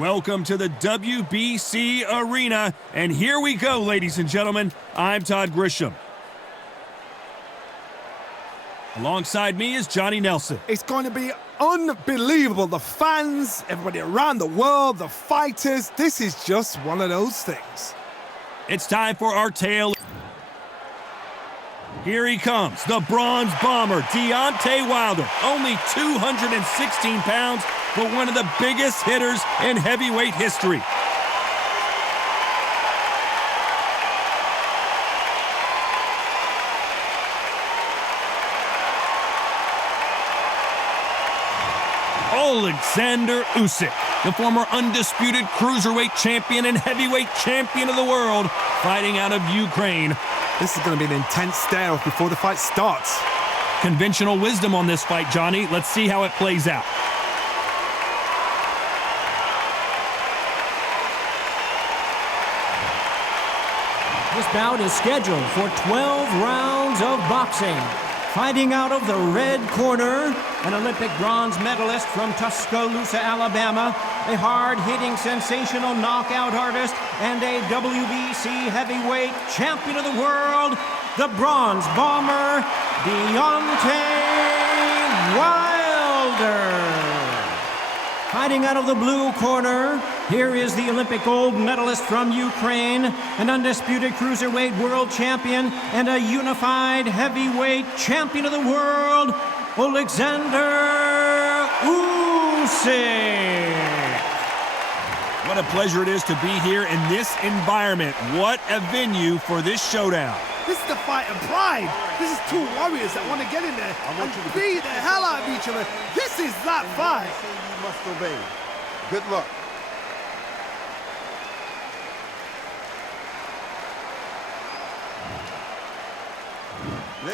Welcome to the WBC Arena, and here we go, ladies and gentlemen. I'm Todd Grisham. Alongside me is Johnny Nelson. It's going to be unbelievable. The fans, everybody around the world, the fighters. This is just one of those things. It's time for our tale. Here he comes, the Bronze Bomber, Deontay Wilder. Only 216 pounds, but one of the biggest hitters in heavyweight history. Oleksandr Usyk, the former undisputed cruiserweight champion and heavyweight champion of the world, fighting out of Ukraine. This is going to be an intense stare-off before the fight starts. Conventional wisdom on this fight, Johnny. Let's see how it plays out. This bout is scheduled for 12 rounds of boxing. Fighting out of the red corner, an Olympic bronze medalist from Tuscaloosa, Alabama, a hard-hitting, sensational knockout artist, and a WBC heavyweight champion of the world, the Bronze Bomber, Deontay Wilder. Fighting out of the blue corner, here is the Olympic gold medalist from Ukraine, an undisputed cruiserweight world champion, and a unified heavyweight champion of the world, Oleksandr Usyk. What a pleasure it is to be here in this environment. What a venue for this showdown. This is the fight of pride. This is two warriors that want to get in there and beat the hell out of each other. This is that fight. You must obey. Good luck.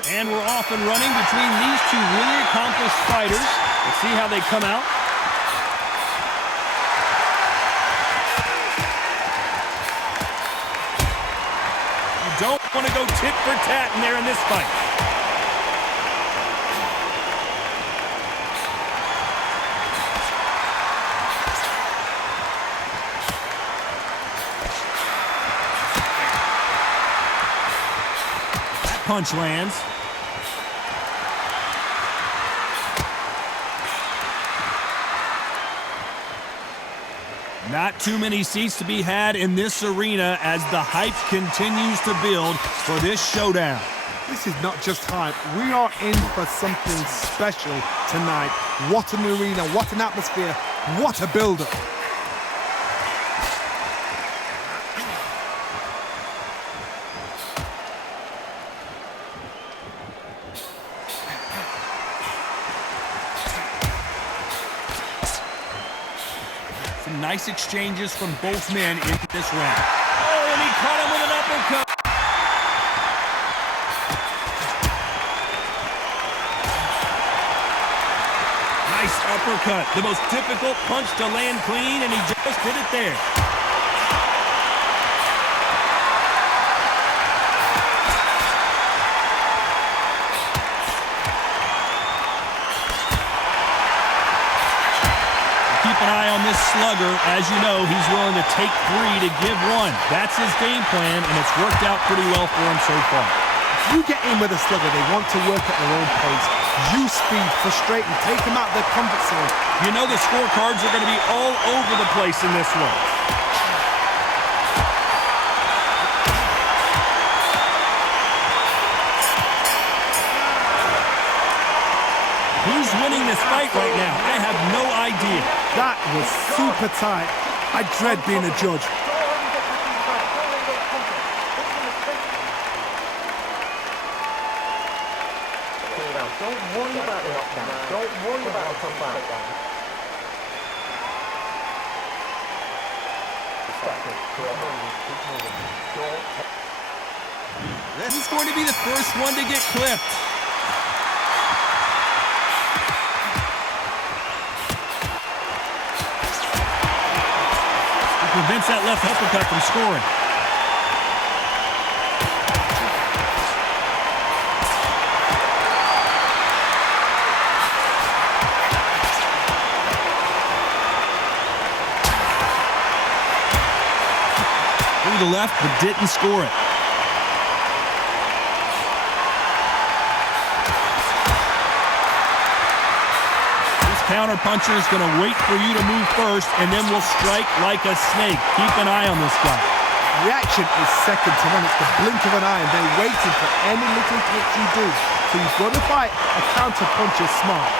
And we're off and running between these two really accomplished fighters. Let's see how they come out. You don't want to go tit for tat in there in this fight. Punch lands. Not too many seats to be had in this arena as the hype continues to build for this showdown. This is not just hype. We are in for something special tonight. What an arena, what an atmosphere, what a build-up. Some nice exchanges from both men in this round. Oh, and he caught him with an uppercut. Nice uppercut. The most difficult punch to land clean, and he just did it there. Keep an eye on this slugger. As you know, he's willing to take three to give one. That's his game plan, and it's worked out pretty well for him so far. If you get in with a slugger, they want to work at their own pace. Use speed, frustrate them, take them out of their comfort zone. You know the scorecards are going to be all over the place in this one. Who's winning this fight right now? I have no idea. That was super tight. I dread being a judge. Don't worry about the knockdown. Don't worry about the knockdown. This is going to be the first one to get clipped. He prevents that left uppercut from scoring. to the left, but didn't score it. This counter-puncher is going to wait for you to move first, and then will strike like a snake. Keep an eye on this guy. Reaction is second to none. It's the blink of an eye, and they're waiting for any little touch you do. So you've got to fight a counter-puncher smart.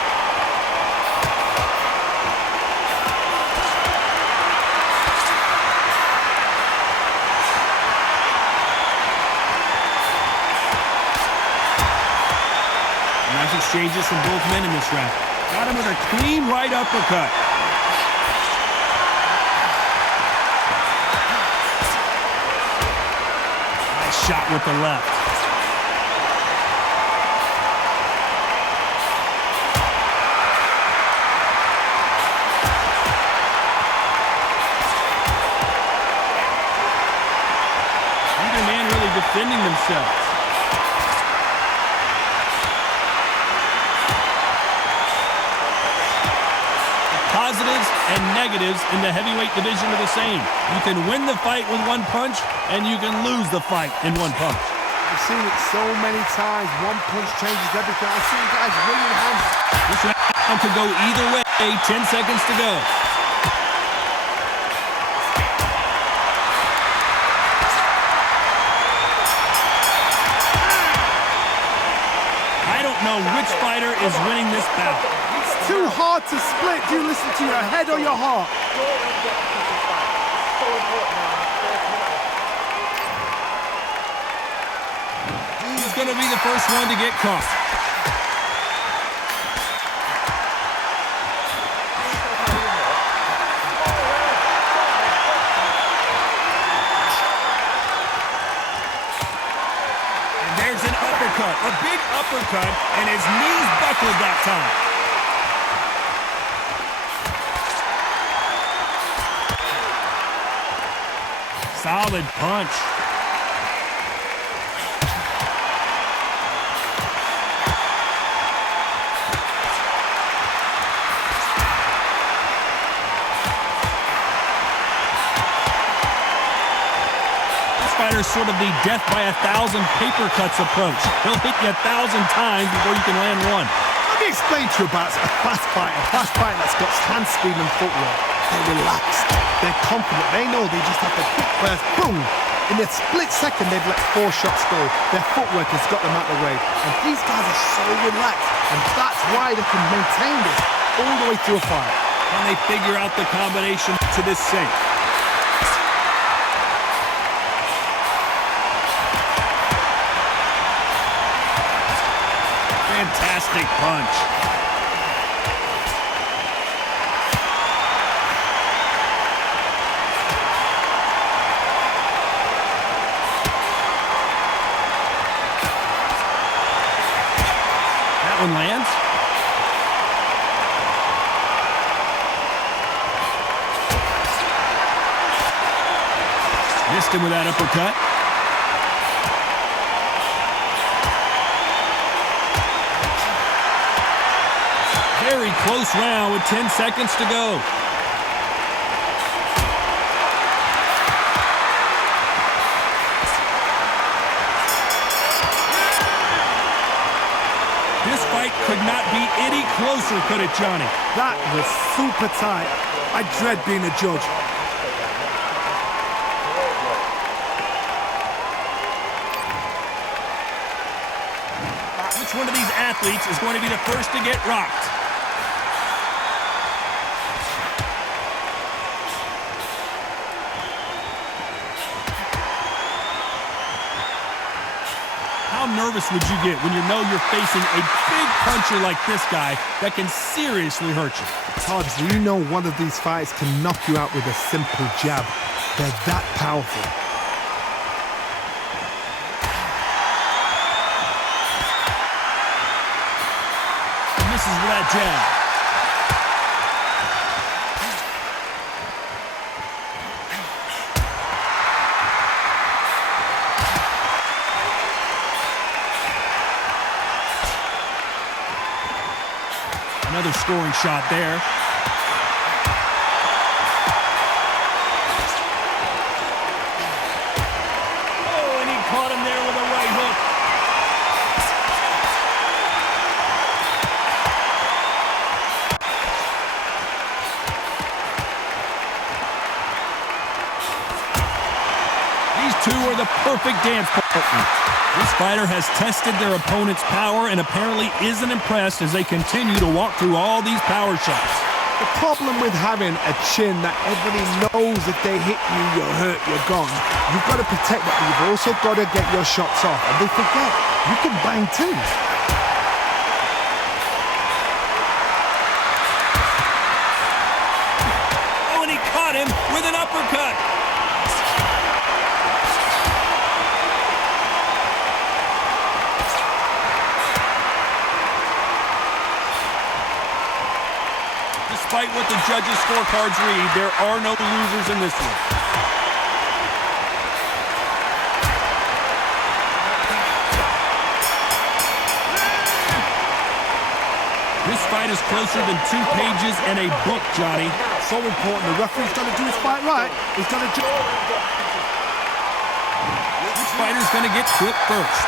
Nice exchanges from both men in this round. Got him with a clean right uppercut. Nice shot with the left. Neither man really defending themselves. Positives and negatives in the heavyweight division are the same. You can win the fight with one punch, and you can lose the fight in one punch. I've seen it so many times. One punch changes everything. I've seen guys wringing hands. This round could go either way. 10 seconds to go. I don't know which fighter is winning this bout. It's too hard to split. Do you listen to your head or your heart? Who's going to be the first one to get caught? And there's an uppercut, a big uppercut, and his knees buckled that time. Solid punch. This fighter's sort of the death by 1,000 paper cuts approach. He'll hit you 1,000 times before you can land one. Let me explain to you about a fast fighter that's got hand speed and footwork. They're relaxed. They're confident. They know they just have to quick burst, boom. In a split second, they've let 4 shots go. Their footwork has got them out of the way. And these guys are so relaxed. And that's why they can maintain this all the way through a fight. Can they figure out the combination to this sink? Fantastic punch. That one lands. Missed him with that uppercut. Very close round with 10 seconds to go. This fight could not be any closer, could it, Johnny? That was super tight. I dread being a judge. Which one of these athletes is going to be the first to get rocked? How nervous would you get when you know you're facing a big puncher like this guy that can seriously hurt you? Todd, we know one of these fighters can knock you out with a simple jab. They're that powerful. Misses with that jab. Another scoring shot there. perfect dance partner. This fighter has tested their opponent's power and apparently isn't impressed as they continue to walk through all these power shots. The problem with having a chin that everybody knows if they hit you, you're hurt, you're gone. You've got to protect that, but you've also got to get your shots off. And they forget, you can bang too. Oh, and he caught him with an uppercut. Despite what the judges' scorecards read, there are no losers in this one. This fight is closer than 2 pages in a book, Johnny. So important. The referee's got to do his fight right. He's got to do... Which fighter's going to get clipped first?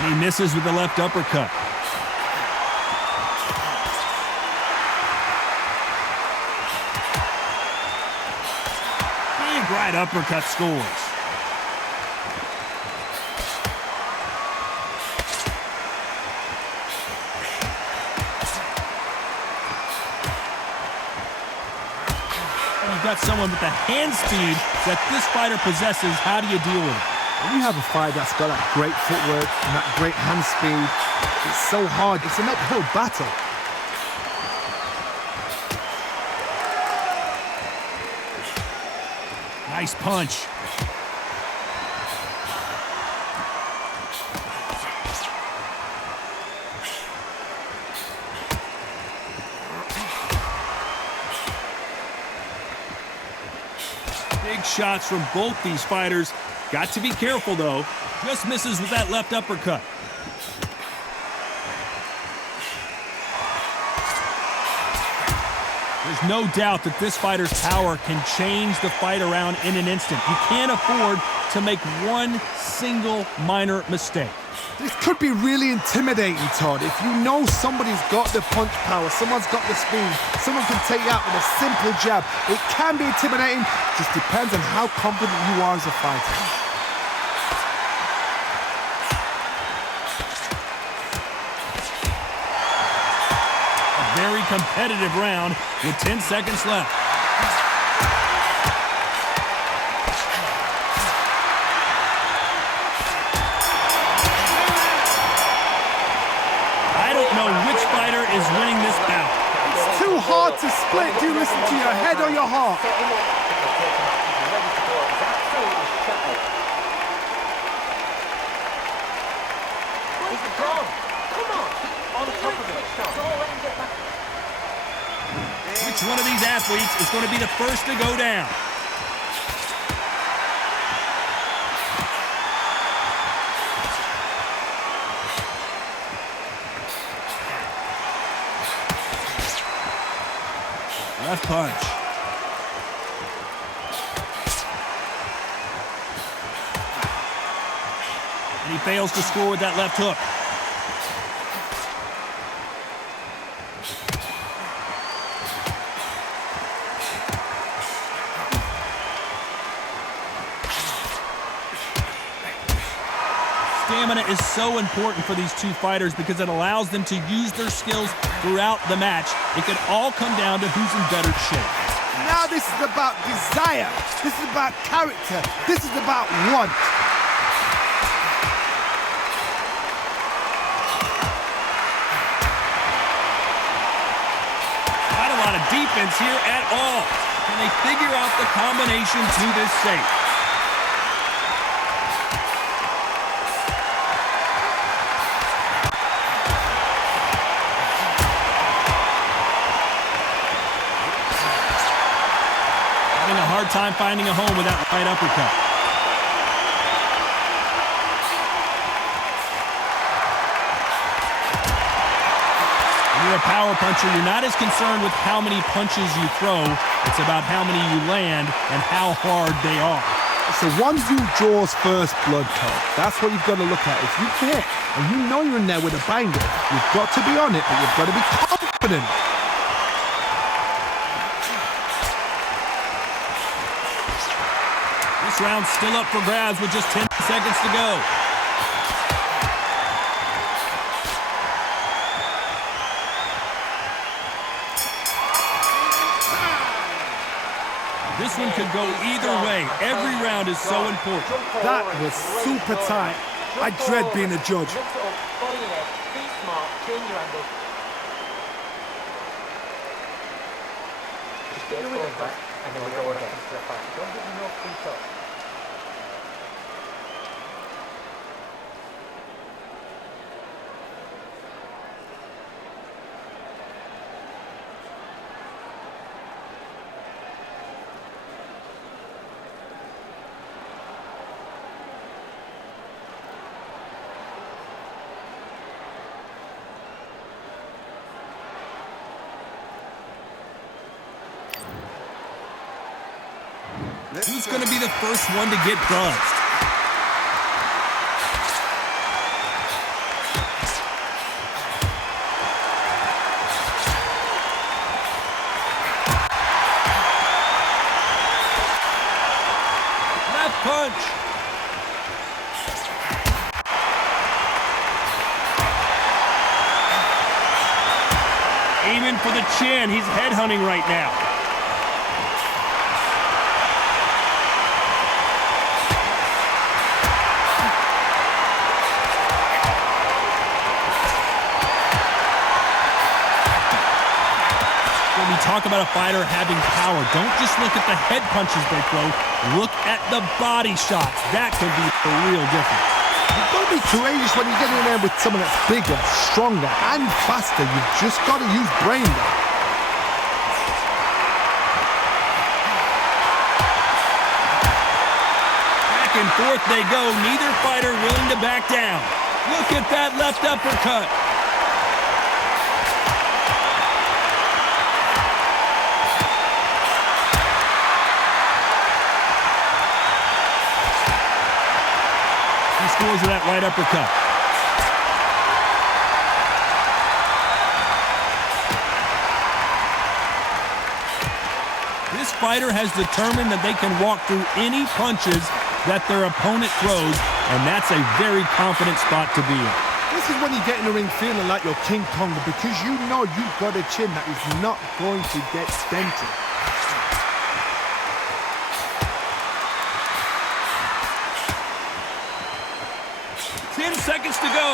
And he misses with the left uppercut. Big right uppercut scores. You've got someone with the hand speed that this fighter possesses. How do you deal with it? When you have a fight that's got that great footwork and that great hand speed, it's so hard. It's an uphill battle. Nice punch. Big shots from both these fighters. Got to be careful, though. Just misses with that left uppercut. There's no doubt that this fighter's power can change the fight around in an instant. You can't afford to make one single minor mistake. This could be really intimidating, Todd. If you know somebody's got the punch power, someone's got the speed, someone can take you out with a simple jab. It can be intimidating. Just depends on how confident you are as a fighter. Very competitive round with 10 seconds left. I don't know which fighter is winning this bout. It's too hard to split. Do you listen to your head or your heart? Which one of these athletes is going to be the first to go down? Left punch. And he fails to score with that left hook. Stamina is so important for these two fighters because it allows them to use their skills throughout the match. It could all come down to who's in better shape. Now this is about desire. This is about character. This is about want. Not a lot of defense here at all. Can they figure out the combination to this safe? Time finding a home with that right uppercut. When you're a power puncher, you're not as concerned with how many punches you throw. It's about how many you land and how hard they are. It's a one who draws first blood card. That's what you've got to look at. If you hit and you know you're in there with a banger, you've got to be on it, but you've got to be confident. This round's still up for grabs with just 10 seconds to go. This one could go either way. Every round is so important. That was super tight. I dread being a judge. Mix it up, body in it, be smart, change your angle. Just get your rhythm back, and then we'll go again. Don't give enough free touch. Who's going to be the first one to get buzzed? Left punch. Aiming for the chin. He's headhunting right now. Talk about a fighter having power. Don't just look at the head punches they throw. Look at the body shots. That could be the real difference. You've got to be courageous when you get in there with someone that's bigger, stronger, and faster. You've just got to use brain there. Back and forth they go. Neither fighter willing to back down. Look at that left uppercut. Scores with that right uppercut. This fighter has determined that they can walk through any punches that their opponent throws, and that's a very confident spot to be in. This is when you get in the ring feeling like you're King Kong because you know you've got a chin that is not going to get dented. 10 seconds to go.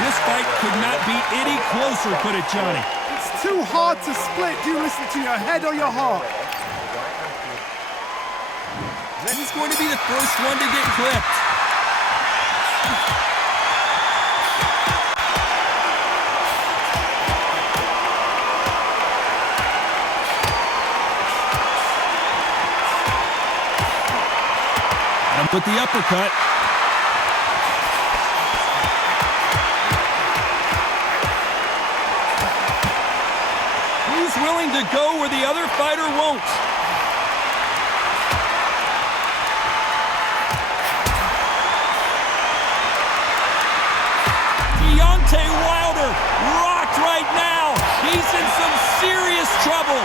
This fight could not be any closer, put it Johnny. It's too hard to split. Do you listen to your head or your heart? He's going to be the first one to get clipped. With the uppercut. Who's willing to go where the other fighter won't? Deontay Wilder rocked right now. He's in some serious trouble.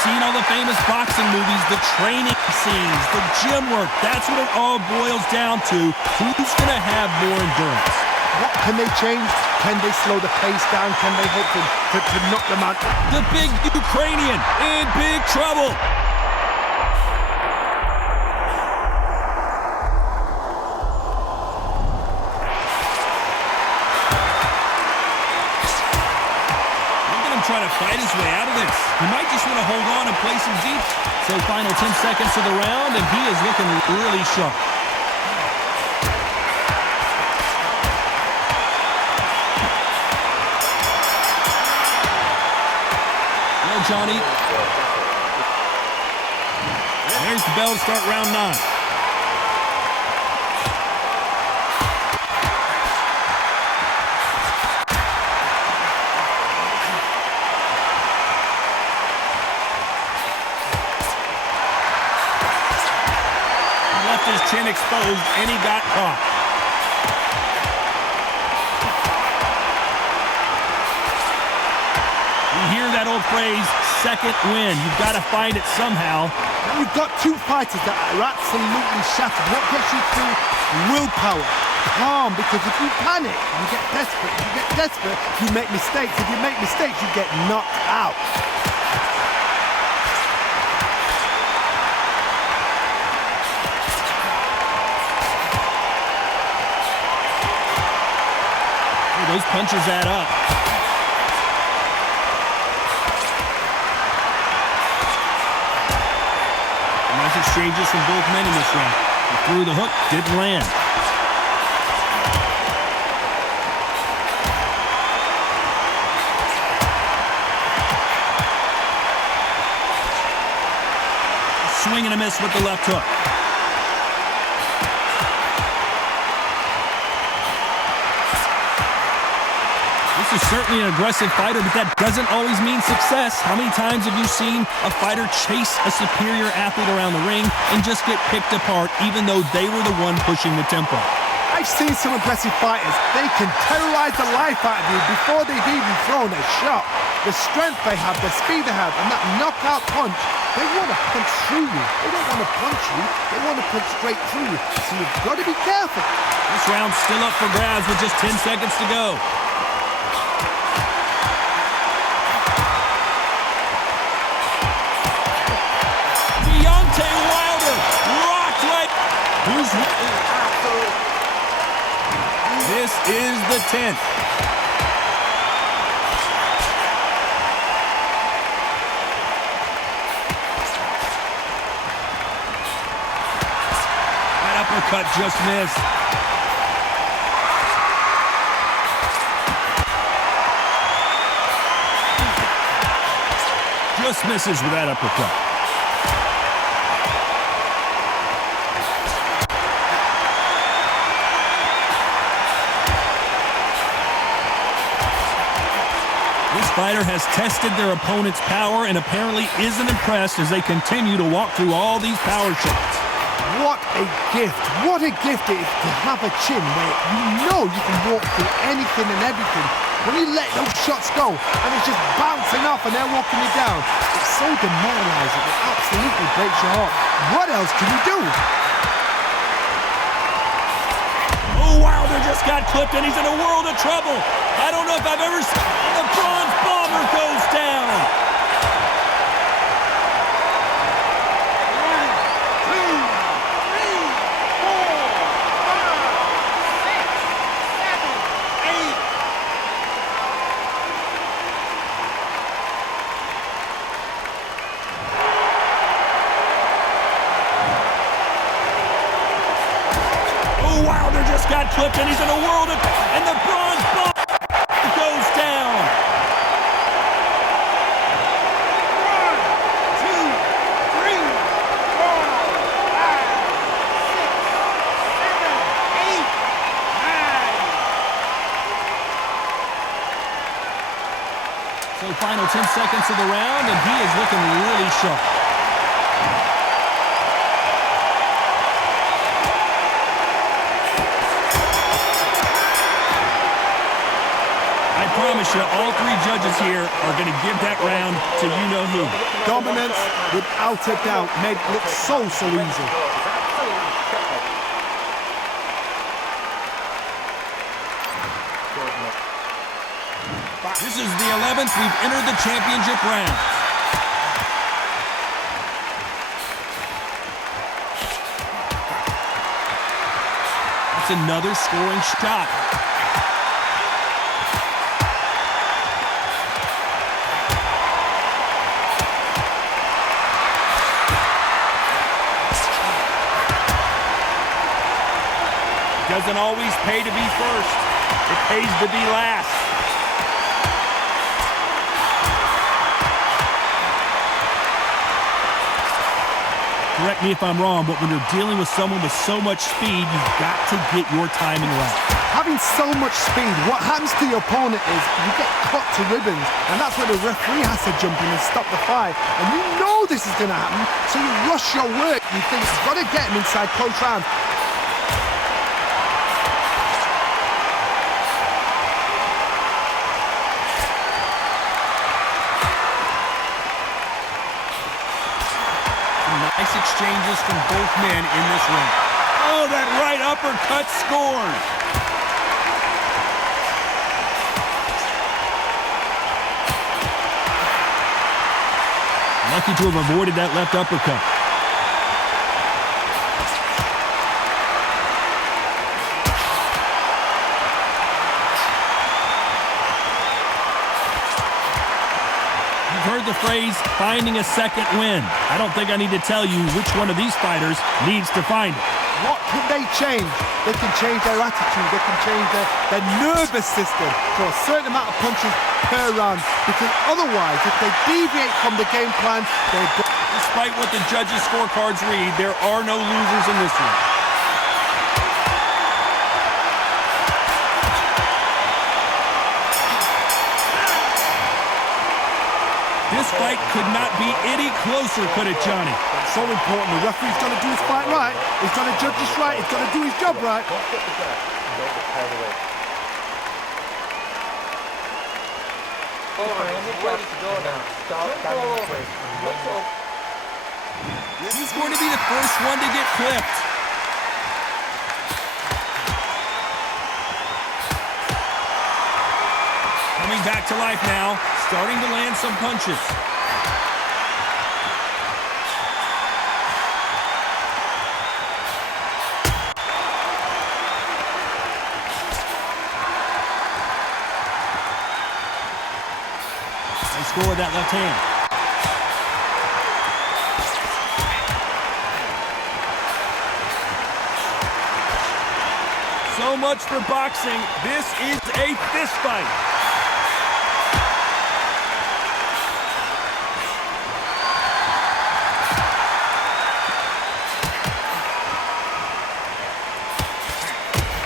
Seen all the famous boxing movies, the training scenes, the gym work. That's what it all boils down to. Who's going to have more endurance? What can they change? Can they slow the pace down? Can they hope to knock them out? The big Ukrainian in big trouble. Trying to fight his way out of this. He might just want to hold on and play some deep. So final 10 seconds of the round, and he is looking really sharp. Well, Johnny. There's the bell to start round 9. His chin exposed, and he got caught. You hear that old phrase, second win. You've got to find it somehow. You've got two fighters that are absolutely shattered. What gets you through? Willpower. Calm, because if you panic, you get desperate. If you get desperate, you make mistakes. If you make mistakes, you get knocked out. Those punches add up. Nice exchanges from both men in this round. He threw the hook, didn't land. Swing and a miss with the left hook. This is certainly an aggressive fighter, but that doesn't always mean success. How many times have you seen a fighter chase a superior athlete around the ring and just get picked apart even though they were the one pushing the tempo? I've seen some aggressive fighters. They can terrorize the life out of you before they've even thrown a shot. The strength they have, the speed they have, and that knockout punch, they want to punch through you. They don't want to punch you. They want to punch straight through you. So you've got to be careful. This round's still up for grabs with just 10 seconds to go. Deontay Wilder rocked like... This is the 10th. That uppercut just missed. Just misses with that uppercut. This fighter has tested their opponent's power and apparently isn't impressed as they continue to walk through all these power shots. What a gift. What a gift it is to have a chin where you know you can walk through anything and everything. When you let those shots go and it's just bouncing off and they're walking you down, it's so demoralizing. It absolutely breaks your heart. What else can you do? Oh, Wilder just got clipped and he's in a world of trouble. I don't know if I've ever seen the bronze bomber goes down. 1, 2, 3, 4, 5, 6, 7, 8. Oh, Wilder just got clipped and he's in a world of... And the bronze bomber goes down. 1, 2, 3, 4, 5, 6, 7, 8, 9. So final 10 seconds of the round, and he is looking really sharp. I promise you, all three judges here are going to give that round to you-know-who. Dominance, without a doubt, made it look so easy. This is the 11th we've entered the championship round. That's another scoring shot. Doesn't always pay to be first. It pays to be last. Correct me if I'm wrong, but when you're dealing with someone with so much speed, you've got to get your timing right. Having so much speed, what happens to your opponent is you get cut to ribbons, and that's where the referee has to jump in and stop the fight. And you know this is going to happen, so you rush your work. You think you've got to get him inside close rounds. Nice exchanges from both men in this ring. Oh, that right uppercut scored. Lucky to have avoided that left uppercut. Heard the phrase, finding a second win. I don't think I need to tell you which one of these fighters needs to find it. What can they change? They can change their attitude. They can change their nervous system for a certain amount of punches per round. Because otherwise, if they deviate from the game plan, they're done. Despite what the judges' scorecards read, there are no losers in this one. This fight could not be any closer, could it, Johnny? So important. The referee's got to do his fight right. He's got to judge this right. He's got to do his job right. Don't get the gap. Don't get carried away. He's ready to go now. Start standing this way. Look up. He's going to be the first one to get clipped. Coming back to life now, starting to land some punches. Nice score with that left hand. So much for boxing. This is a fist fight.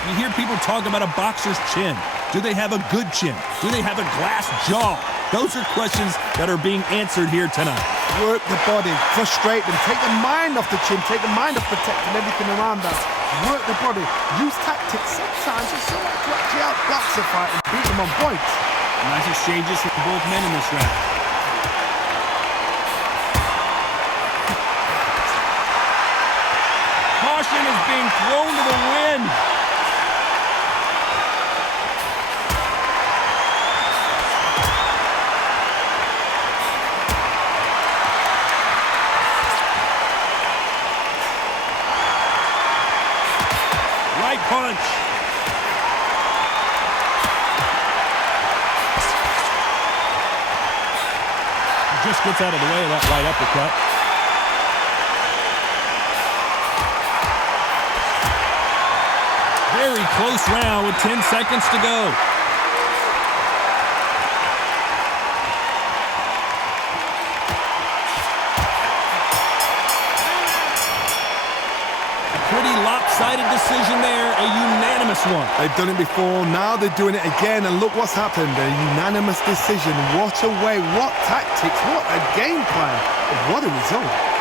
You hear people talk about a boxer's chin. Do they have a good chin? Do they have a glass jaw? Those are questions that are being answered here tonight. Work the body, frustrate them, take the mind off the chin, take the mind off protecting everything around us. Work the body, use tactics. Sometimes it's so hard to actually outbox a fight and beat them on points. Nice exchanges from both men in this round. Caution is being thrown to the wind. Right punch. He just gets out of the way of that right uppercut. Very close round with 10 seconds to go. Pretty lopsided decision there, a unanimous one. They've done it before, now they're doing it again, and look what's happened. A unanimous decision. What a way, what tactics, what a game plan. What a result.